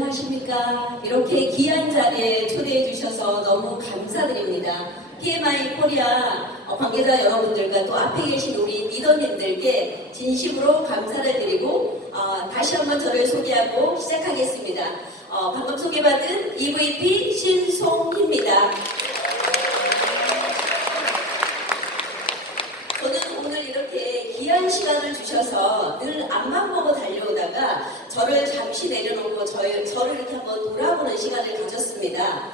안녕하십니까. 이렇게 귀한 자리에 초대해 주셔서 너무 감사드립니다. TMI 코리아 관계자 여러분들과 또 앞에 계신 우리 리더님들께 진심으로 감사를 드리고 다시 한번 저를 소개하고 시작하겠습니다. 방금 소개받은 EVP 신송희입니다. 저는 오늘 이렇게 귀한 시간을 주셔서 늘 앞만 보고 달려오다가 저를 잠시 내려놓고 저를 이렇게 한번 돌아보는 시간을 가졌습니다.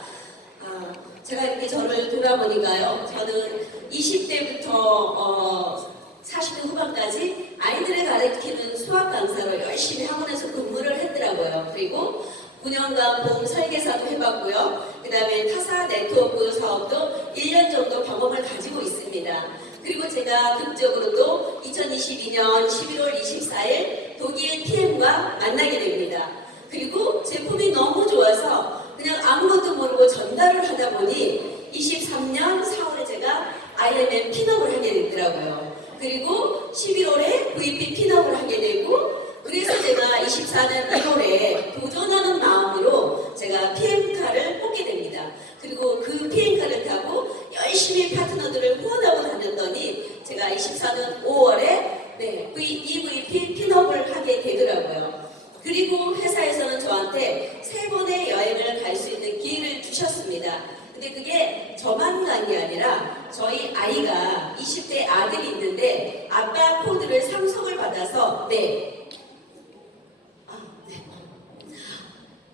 제가 이렇게 저를 돌아보니까요, 저는 20대부터 40대 후반까지 아이들을 가르치는 수학 강사로 열심히 학원에서 근무를 했더라고요. 그리고 9년간 보험 설계사도 해봤고요. 그 다음에 타사 네트워크 사업도 1년 정도 경험을 가지고 있습니다. 그리고 제가 극적으로도 2022년 11월 24일 독일 TM과 만나게 됩니다. 그리고 제품이 너무 좋아서 그냥 아무것도 모르고 전달을 하다 보니 23년 4월에 제가 IMM 핀업을 하게 됐더라고요. 그리고 11월에 VP 핀업을 하게 되고, 그래서 제가 24년 1월에 도전하는 마음으로 제가 PM카를 뽑게 됩니다. 그리고 그 PM카를 타고 열심히 파트너들을 후원하고 다녔더니 제가 24년 5월에 EVP 핀업을 하게 되더라고요. 그리고 회사에서는 저한테 3번의 여행을 갈 수 있는 기회를 주셨습니다. 근데 그게 저만 간 게 아니라 저희 아이가 20대 아들이 있는데 아빠 코드를 상속을 받아서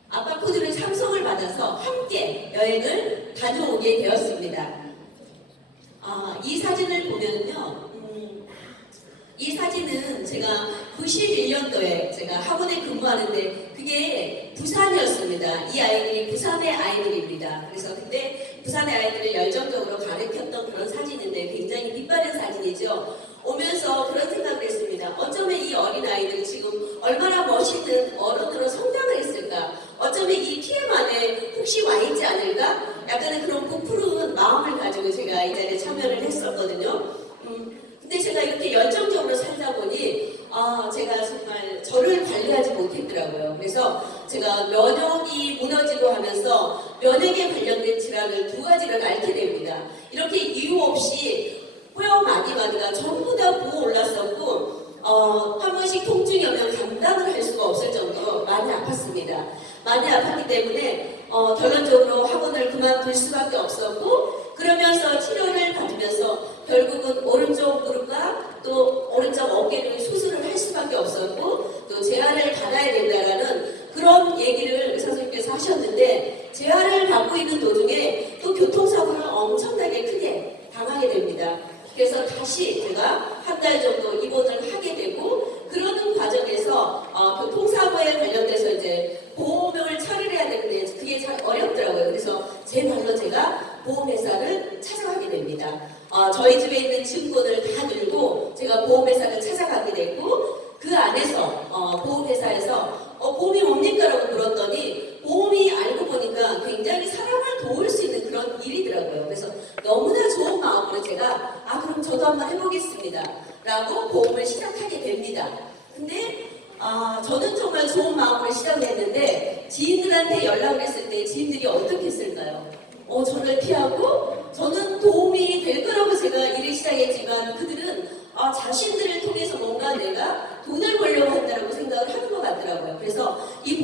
아빠 코드를 상속을 받아서 함께 여행을 다녀오게 되었습니다. 이 사진을 보면요, 이 사진은 제가 91년도에 제가 학원에 근무하는데 그게 부산이었습니다. 이 아이들이 부산의 아이들입니다. 그래서 그때 부산의 아이들을 열정적으로 가르쳤던 그런 사진인데 굉장히 빛바랜 사진이죠. 오면서 그런 생각을 했습니다. 어쩌면 이 어린아이들이 지금 얼마나 멋있는 어른으로 성장을 했을까? 어쩌면 이 TM 안에 혹시 와 있지 않을까? 약간의 그런 부풀은 마음을 가지고 제가 이 자리에 참여를 했었거든요. 근데 제가 이렇게 열정적으로 살다 보니 제가 정말 저를 관리하지 못했더라고요. 그래서 제가 면역이 무너지고 하면서 면역에 관련된 질환을 2가지를 앓게 됩니다. 이렇게 이유 없이 뼈 마디마디가 전부 다 부어 올랐었고 한 번씩 통증이 오면 감당을 할 수가 없을 정도로 많이 아팠습니다. 많이 아팠기 때문에 결론적으로 학원을 그만둘 수밖에 없었고, 그러면서 치료를 받으면서 결국은 오른쪽 무릎과 또 오른쪽 어깨를 수술을 할 수밖에 없었고, 또 재활을 받아야 된다라는 그런 얘기를 의사 선생님께서 하셨는데, 재활을 받고 있는 도중에 또 교통사고를 엄청나게 크게 당하게 됩니다. 그래서 다시 제가 한 달 정도 입원을 하게 되고, 그러는 과정에서 교통사고에 관련돼서 이제 보험을 처리를 해야 되는데 그게 잘 어렵더라고요. 그래서 제 발로 제가 보험회사를 찾아가게 됩니다. 저희 집에 있는 증권을 다 들고 제가 보험회사를 찾아가게 됐고, 그 안에서 보험회사에서 보험이 뭡니까? 라고 물었더니 보험이 알고 보니까 굉장히 사람을 도울 수 있는 그런 일이더라고요. 그래서 너무나 좋은 마음으로 제가 그럼 저도 한번 해보겠습니다 라고 보험을 시작하게 됩니다. 근데 저는 정말 좋은 마음으로 시작을 했는데 지인들한테 연락을 했을 때 지인들이 어떻게 했을까요? 저를 피하고 저는 도움이 될 거라고 제가 일을 시작했지만 그들은 자신들을 통해서 뭔가 내가 돈을 벌려고 한다고 생각을 하는 것 같더라고요. 그래서 이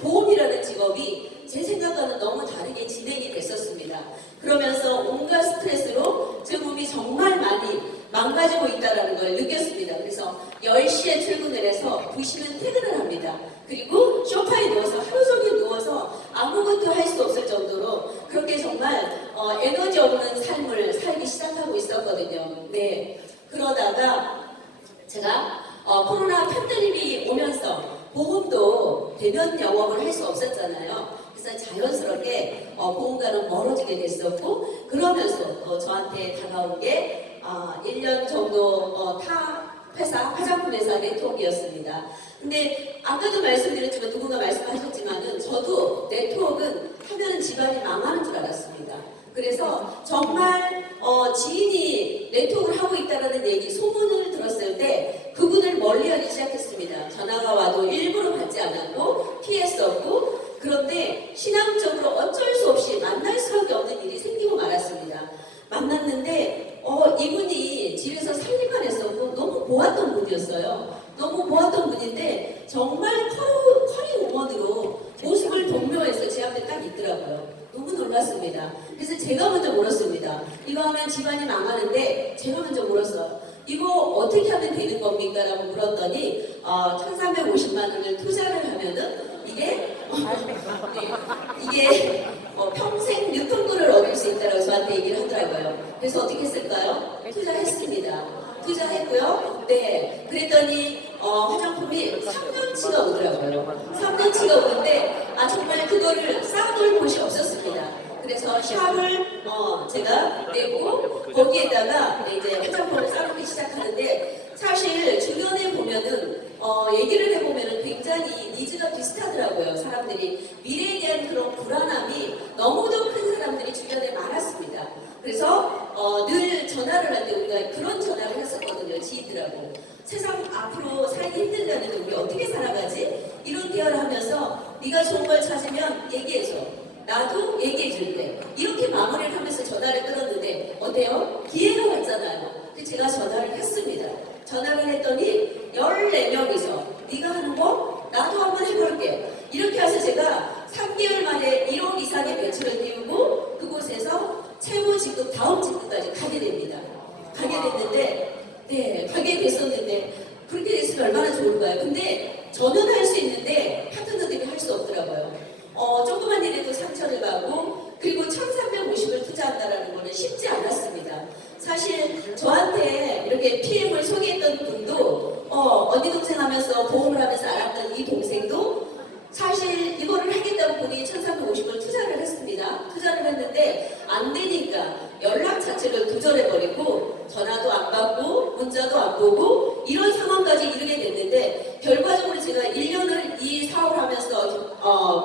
보험이라는 직업이 제 생각과는 너무 다르게 진행이 됐었습니다. 그러면서 온갖 스트레스로 제 몸이 정말 많이 망가지고 있다는 걸 느꼈습니다. 그래서 10시에 출근을 해서 2시면 퇴근을 합니다. 그리고 소파에 누워서 하루 종일 누워서 아무것도 할 수 없을 정도로 그렇게 정말 에너지 없는 삶을 살기 시작하고 있었거든요. 그러다가 제가 코로나 팬데믹이 오면서 보험도 대면 영업을 할 수 없었잖아요. 그래서 자연스럽게 보험과는 멀어지게 됐었고, 그러면서 저한테 다가온 게 1년 정도 타 회사, 화장품 회사 네트워크였습니다. 근데 아까도 말씀드렸지만 누군가 말씀하셨지만은 저도 네트워크는 하면은 집안이 망하는 줄 알았습니다. 그래서 정말 지인이 네트워크를 하고 있다는 얘기, 소문을 들었을 때 그분을 멀리하기 시작했습니다. 전화가 와도 일부러 받지 않았고 피했었고, 있더라고요. 너무 놀랐습니다. 그래서 제가 먼저 물었습니다. 이거 하면 집안이 망하는데 제가 먼저 물었어요. 이거 어떻게 하면 되는 겁니까? 라고 물었더니 1350만 원을 투자를 하면은 이게 평생 유통권을 얻을 수 있다고 저한테 얘기를 하더라고요. 그래서 어떻게 했을까요? 투자했습니다. 투자했고요. 네, 그랬더니 화장품이 3년치가 오더라고요. 3년치가 오는데 정말 그거를 쌓아놓을 곳이 없었습니다. 그래서 샵을 제가 내고 거기에다가 이제 화장품을 쌓아놓기 시작하는데 사실 주변에 보면은 얘기를 해보면은 굉장히 니즈가 비슷하더라고요. 사람들이 미래에 대한 그런 불안함이 너무도 큰 사람들이 주변에 많았습니다. 그래서 늘 전화를 할 때 우리가 그런 전화를 했었거든요. 지인들하고. 세상 앞으로 살기 힘들다는데 우리 어떻게 살아가지? 이런 대화를 하면서 네가 좋은 걸 찾으면 얘기해줘. 나도 얘기해줄게. 이렇게 마무리를 하면서 전화를 끊었는데 어때요? 기회가 왔잖아요. 근데 제가 전화를 했습니다. 전화를 했더니 14명이서 네가 하는 거 나도 한번 해볼게. 이렇게 해서 제가 3개월 만에 1억 이상의 매출을 띄우고 그곳에서 최고 직급 다음 직급까지 가게 됩니다. 가게 됐는데 가게 됐었는데 그렇게 됐으면 얼마나 좋을까요? 근데 저는 할 수 있는데 파트너들이 할 수 없더라고요. 조그만 일에도 상처를 받고 그리고 1350을 투자한다는 거는 쉽지 않았습니다. 사실 저한테 이렇게 PM을 소개했던 분도 언니 동생 하면서 보험을 하면서 알았던 이 동생도 사실 이거를 하겠다고 본인이 1350을 투자를 했습니다. 투자를 했는데 안 되니까 연락 자체를 두절해버리고 전화도 안 받고 문자도 안 보고 이런 상황까지 이르게 됐는데 결과적으로 제가 1년을 이 사업을 하면서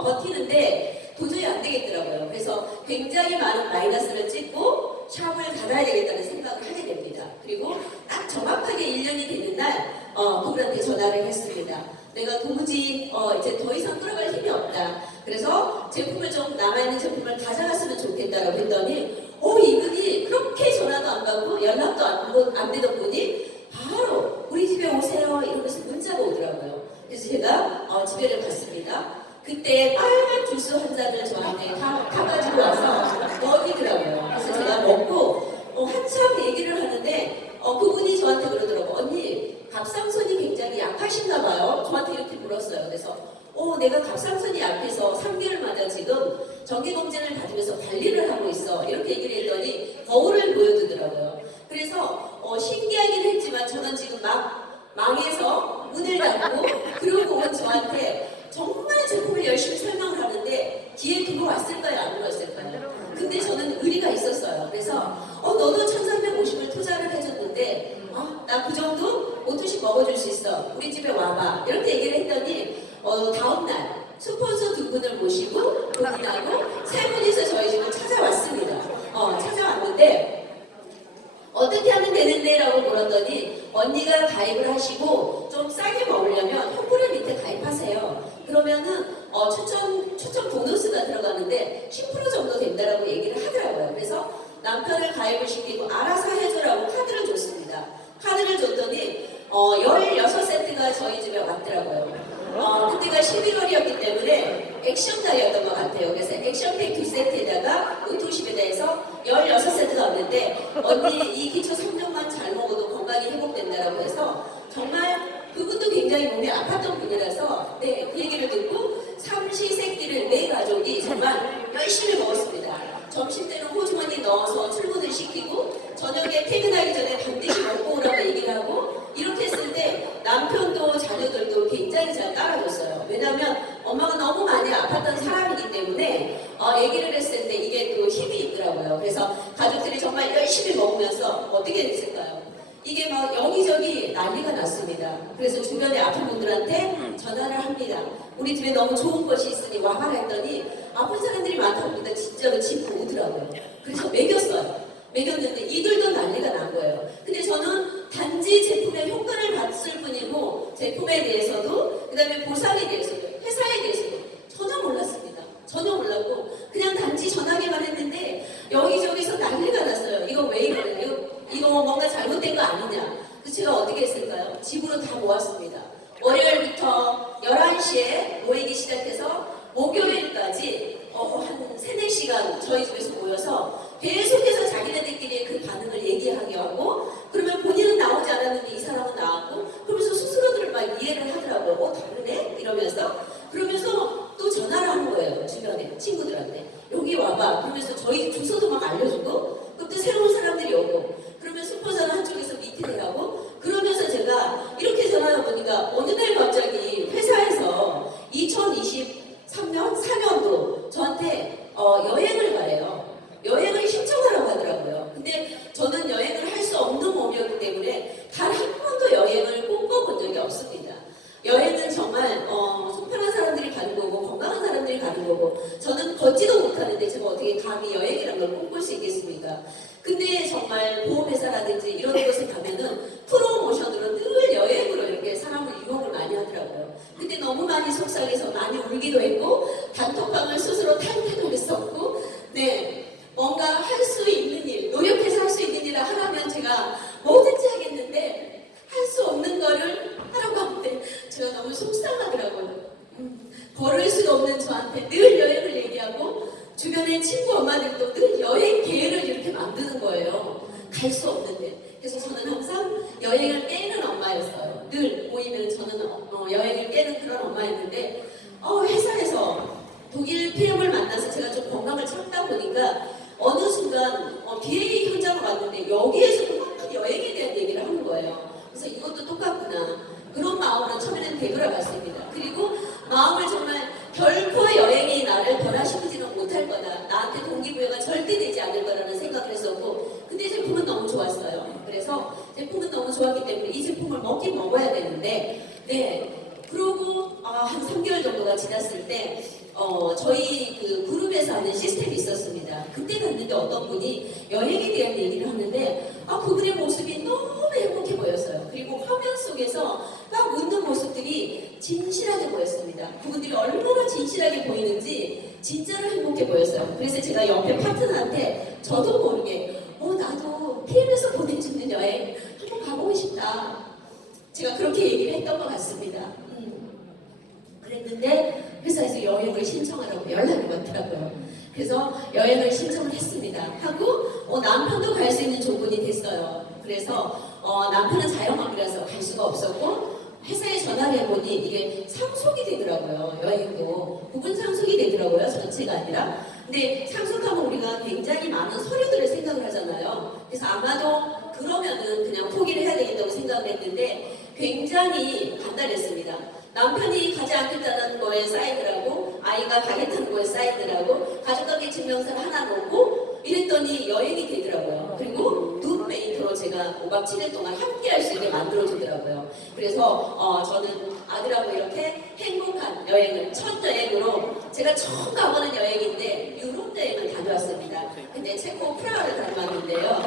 버티는데 도저히 안 되겠더라고요. 그래서 굉장히 많은 마이너스를 찍고 샵을 닫아야 되겠다는 생각을 하게 됩니다. 그리고 딱 정확하게 1년이 되는 날 그분한테 전화를 했습니다. 내가 도무지 이제 더 이상 끌어갈 힘이 없다. 그래서 제품을 좀 남아있는 제품을 가져갔으면 좋겠다라고 했더니 이분이 그렇게 전화도 안 받고 연락도 안 되던 분이 바로 우리 집에 오세요 이러면서 문자가 오더라고요. 그래서 제가 집에를 갔습니다. 그때 빨간 주스 한 잔을 저한테 다 가지고 와서 먹이더라고요. 그래서 제가 먹고 한참 얘기를 하는데 그분이 저한테 그러더라고요. 언니 갑상선이 굉장히 약하신가 봐요. 저한테 이렇게 물었어요. 그래서 내가 갑상선이 약해서 3개월마다 지금 정기검진을 받으면서 관리를 하고 있어. 이렇게 얘기를 했더니 거울을 보여주더라고요. 그래서 신기하긴 했지만 저는 지금 막 망해서 문을 닫고 그러고 온 저한테 정말 제품을 열심히 설명을 하는데 뒤에 두고 왔을까요? 안 왔을까요? 근데 저는 의리가 있었어요. 그래서 너도 1350을 투자를 해줬는데 나 그 정도 5투씩 먹어줄 수 있어. 우리 집에 와봐. 이렇게 얘기를 했더니 다음날 스폰서 2분을 모시고 본인하고 3분이서 저희 집을 찾아왔습니다. 찾아왔는데 어떻게 하면 되는데? 라고 물었더니 언니가 가입을 하시고 좀 싸게 먹으려면 홈플 밑에 가입하세요. 그러면은 추천 보너스가 들어가는데 10% 정도 된다라고 얘기를 하더라고요. 그래서 남편을 가입을 시키고 알아서 해줘라고 카드를 줬습니다. 카드를 줬더니 16세트가 저희 집에 왔더라고요. 그때가 11월이었기 때문에 액션달이었던 것 같아요. 그래서 액션팩 2세트에다가 의토십에다 해서 16세트가 왔는데 언니 이 기초 3년만 잘 먹어도 건강이 회복된다라고 해서 정말 그분도 굉장히 몸이 아팠던 분이라서 그 얘기를 듣고 삼시세끼를 내 가족이 정말 열심히 먹었습니다. 점심 때는 호주머니 넣어서 출근을 시키고 저녁에 퇴근하기 전에 반드시 먹고 오라고 얘기를 하고 이렇게 했을 때 남편도 자녀들도 굉장히 잘 따라줬어요. 왜냐하면 엄마가 너무 많이 아팠던 사람이기 때문에 얘기를 했을 때 이게 또 힘이 있더라고요. 그래서 가족들이 정말 열심히 먹으면서 어떻게 됐을까요? 이게 막 여기저기 난리가 났습니다. 그래서 주변에 아픈 분들한테 전화를 합니다. 우리 집에 너무 좋은 것이 있으니 와봐라 했더니 아픈 사람들이 많다 보니까 진짜로 집 오더라고요. 그래서 먹였어요. 먹였는데 이들도 난리가 난 거예요. 근데 저는 단지 제품의 효과를 봤을 뿐이고 제품에 대해서도 그 다음에 보상에 대해서도 회사에 대해서도 전혀 몰랐습니다. 전혀 몰랐고 그냥 단지 전화기만 했는데 여기저기서 난리가 났어요. 이거 왜 이러냐? 이거 뭔가 잘못된 거 아니냐? 그래서 제가 어떻게 했을까요? 집으로 다 모았습니다. 월요일부터 11시에 모이기 시작해서 목요일까지 한 친구들한테. 여기 와봐. 그러면서 저희 주소도 막 알려주고, 그럼 또 새로운 사람들이 오고, 그러면 스폰서는 한쪽에서 미팅을 하고, 그러면서 제가 이렇게 전화를 보니까 어느 날 갑자기 회사에서 2023년, 4년도 저한테 여행을 가래요. 여행을 신청하라고 하더라고요. 근데 저는 여행을 할 수 없는 몸이었기 때문에 단 한 번도 여행을 꿈꿔본 적이 없습니다. 여행은 정말 속편한 사람들이 가는 거고 건강한 사람들이 가는 거고 저는 걷지도 못하는데 제가 어떻게 감히 여행이라는 걸 꿈꿀 수 있겠습니까? 근데 정말 보험회사라든지 이런 곳에 가면은 프로모션으로 늘 여행으로 이렇게 사람을 유혹을 많이 하더라고요. 근데 너무 많이 속상해서 많이 울기도 했고 단톡방을 스스로 탈퇴도 했었고 네 뭔가 할 수 있는 일 노력해서 할 수 있는 일을 하라면 제가 뭐든지 하겠는데 할 수 없는 거를 하라고 하는데 제가 너무 속상하더라고요. 걸을 수도 없는 저한테 늘 여행을 얘기하고 주변에 친구 엄마들도 늘 여행 계획을 이렇게 만드는 거예요. 갈 수 없는데. 그래서 저는 항상 여행을 깨는 엄마였어요. 늘 모이면 저는 여행을 깨는 그런 엄마였는데 회사에서 독일 PM을 만나서 제가 좀 건강을 찾다 보니까 어느 순간 BA 현장을 왔는데 여기에서도 막 여행에 대한 얘기를 하는 거예요. 그래서 이것도 똑같구나. 그런 마음으로 처음에는 되돌아갔습니다. 그리고 마음을 정말 결코 여행이 나를 변화시키지는 못할 거다. 나한테 동기부여가 절대 되지 않을 거라는 생각을 했었고 근데 제품은 너무 좋았어요. 그래서 제품은 너무 좋았기 때문에 이 제품을 먹긴 먹어야 되는데 그러고 한 3개월 정도가 지났을 때 저희 그 그룹에서 하는 시스템이 있었습니다. 그때 갔는데 어떤 분이 여행에 대한 얘기를 하는데 그분의 모습이 너무 행복해 보였어요. 그리고 화면 속에서 막 웃는 모습들이 진실하게 보였습니다. 그분들이 얼마나 진실하게 보이는지 진짜로 행복해 보였어요. 그래서 제가 옆에 파트너한테 저도 모르게 나도 PM에서 보내주는 여행 한번 가보고 싶다. 제가 그렇게 얘기를 했던 것 같습니다. 그랬는데 회사에서 여행을 신청하라고 연락이 왔더라고요. 그래서 여행을 신청을 했습니다. 하고 남편도 갈 수 있는 조건이 됐어요. 그래서 남편은 자영업이라서 갈 수가 없었고 회사에 전화를 해보니 이게 상속이 되더라고요. 여행도 부분 상속이 되더라고요. 전체가 아니라. 근데 상속하면 우리가 굉장히 많은 서류들을 생각을 하잖아요. 그래서 아마도 그러면은 그냥 포기를 해야 되겠다고 생각을 했는데 굉장히 간단했습니다. 남편이 가지 않겠다는 거에 사인을 하고 아이가 가겠다는 거에 사인을 하고 가족관계 증명서를 하나 놓고 이랬더니 여행이 되더라고요. 그리고 룸메이트로 제가 5박 7일 동안 함께 할 수 있게 만들어주더라고요. 그래서 저는 아들하고 이렇게 행복한 여행을 첫 여행으로 제가 처음 가보는 여행인데 유럽 여행을 다녀왔습니다. 근데 체코 프라하를 다녀왔는데요.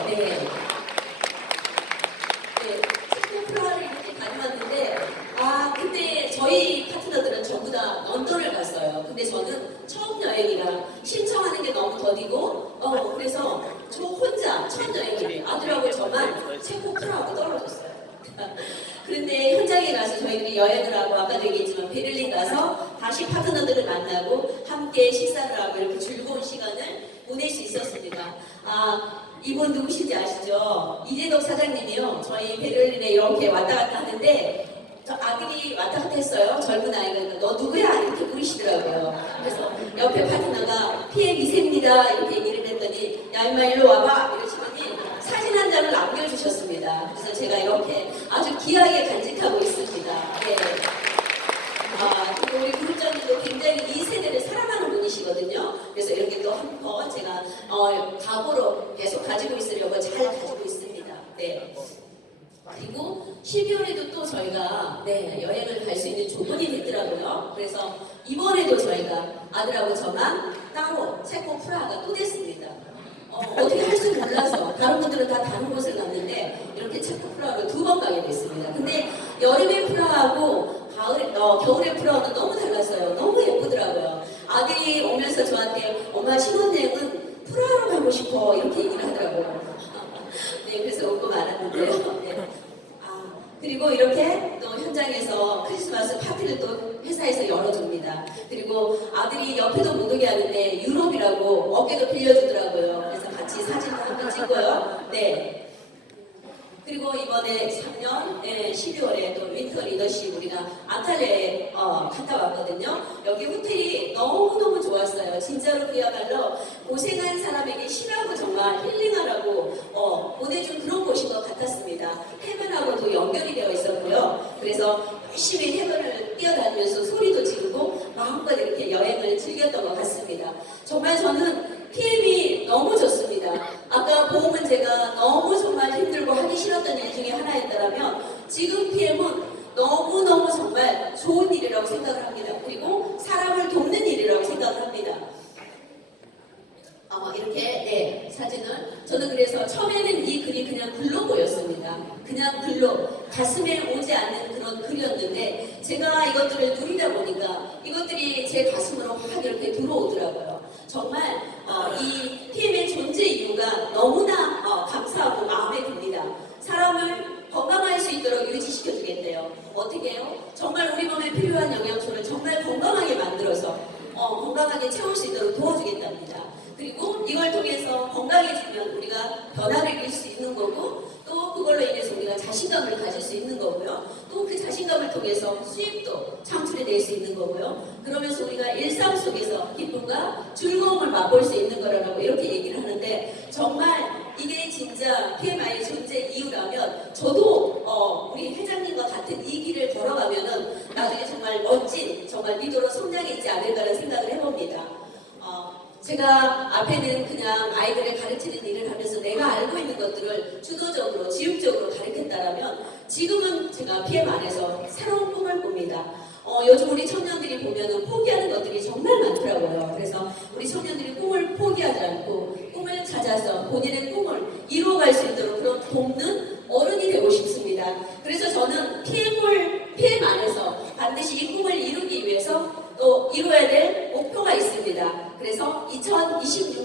체코 프라하를 이렇게 다녀왔는데 그때 저희 파트너들은 전부 다 런던을 갔어요. 근데 저는 처음 여행이라 신청하는 게 너무 더디고 그래서 저 혼자 첫 여행을 아들하고 저만 체코 프라하고 떨어졌어요. 그런데 현장에 가서 저희들이 여행을 하고 아까도 얘기했지만 베를린 가서 다시 파트너들을 만나고 함께 식사를 하고 이렇게 즐거운 시간을 보낼 수 있었습니다. 이분 누구신지 아시죠? 이재덕 사장님이요. 저희 베를린에 이렇게 왔다 갔다 하는데 저 아들이 왔다 갔다 했어요. 젊은 아이가 너 누구야? 이렇게 부르시더라고요. 그래서 옆에 파트너가 PM 이세입니다. 이렇게 얘기를 했더니 야 임마 일로 와봐 이러시더니 사진 한 장을 남겨주셨습니다. 그래서 제가 이렇게 아주 귀하게 간직하고 있습니다. 그리고 우리 그룹장님도 굉장히 이 세대를 사랑하는 분이시거든요. 그래서 이렇게 또 한 번 제가 과거로 계속 가지고 있으려고 잘 가지고 있습니다. 그리고 12월에도 또 저희가 여행을 갈 수 있는 조건이 됐더라고요. 그래서 이번에도 저희가 아들하고 저만 따로 체코 프라하가 또 됐습니다. 어떻게 할 줄 몰라서 다른 분들은 다 다른 곳을 갔는데 이렇게 체코 프라하로 2번 가게 됐습니다. 근데 여름의 프라하고 겨울의 프라하는 너무 달랐어요. 너무 예쁘더라고요. 아들이 오면서 저한테 엄마 신혼여행은 프라하로 가고 싶어 이렇게 얘기를 하더라고요. 그래서 오고 말았는데요. 그리고 이렇게 또 현장에서 크리스마스 파티를 또 회사에서 열어줍니다. 그리고 아들이 옆에도 못 오게 하는데 유럽이라고 어깨도 빌려주더라고요. 그래서 같이 사진도 한번 찍고요. 그리고 이번에 3년 12월에 또 윈터 리더십 우리가 안탈리아에 갔다 왔거든요. 여기 호텔이 너무너무 좋았어요. 진짜로 그야말로 고생한 사람에게 쉬라고 정말 힐링하라고 보내준 그런 곳인 것 같았습니다. 해변하고도 연결이 되어 있었고요. 그래서 열심히 해변을 뛰어다니면서 소리도 지르고 마음껏 이렇게 여행을 즐겼던 것 같습니다. 정말 저는 PM이 너무 좋습니다. 아까 보험 문제가 너무 정말 힘들고 하기 싫었던 일 중에 하나였다면 지금 PM은 너무너무 정말 좋은 일이라고 생각을 합니다. 그리고 사람을 돕는 일이라고 생각을 합니다. 이렇게 사진을 저는 그래서 처음에는 이 글이 그냥 글로 보였습니다. 그냥 글로 가슴에 오지 않는 그런 글이었는데 제가 이것들을 누리다 보니까 이것들이 제 가슴으로 확 이렇게 들어오더라고요. 정말 이 PM의 존재 이유가 너무나 감사하고 마음에 듭니다. 사람을 건강할 수 있도록 유지시켜 주겠대요. 어떻게 해요? 정말 우리 몸에 필요한 영양소를 정말 건강하게 만들어서 건강하게 채울 수 있도록 도와주겠답니다. 그리고 이걸 통해서 건강해지면 우리가 변화를 이룰 수 있는 거고 또 그걸로 인해서 우리가 자신감을 가질 수 있는 거고요. 또 그 자신감을 통해서 수익도 창출해 낼 수 있는 거고요. 그러면서 우리가 일상 속에서 기쁨과 즐거움을 맛볼 수 있는 거라고 이렇게 얘기를 하는데 정말 이게 진짜 PMI의 존재 이유라면 저도 우리 회장님과 같은 이 길을 걸어가면은 나중에 정말 멋진 정말 리더로 성장해 있지 않을까라는 생각을 해봅니다. 제가 앞에는 그냥 아이들을 가르치는 일을 하면서 내가 알고 있는 것들을 주도적으로 지육적으로 가르쳤다라면 지금은 제가 PM 안에서 새로운 꿈을 꿉니다. 요즘 우리 청년들이 보면은 포기하는 것들이 정말 많더라고요. 그래서 우리 청년들이 꿈을 포기하지 않고 꿈을 찾아서 본인의 꿈을 이루어갈 수 있도록 그런 돕는 어른이 되고 싶습니다. 그래서 저는 PM 안에서 반드시 이 꿈을 이루기 위해서 또 이루어야 될 목표가 있습니다. 그래서 2026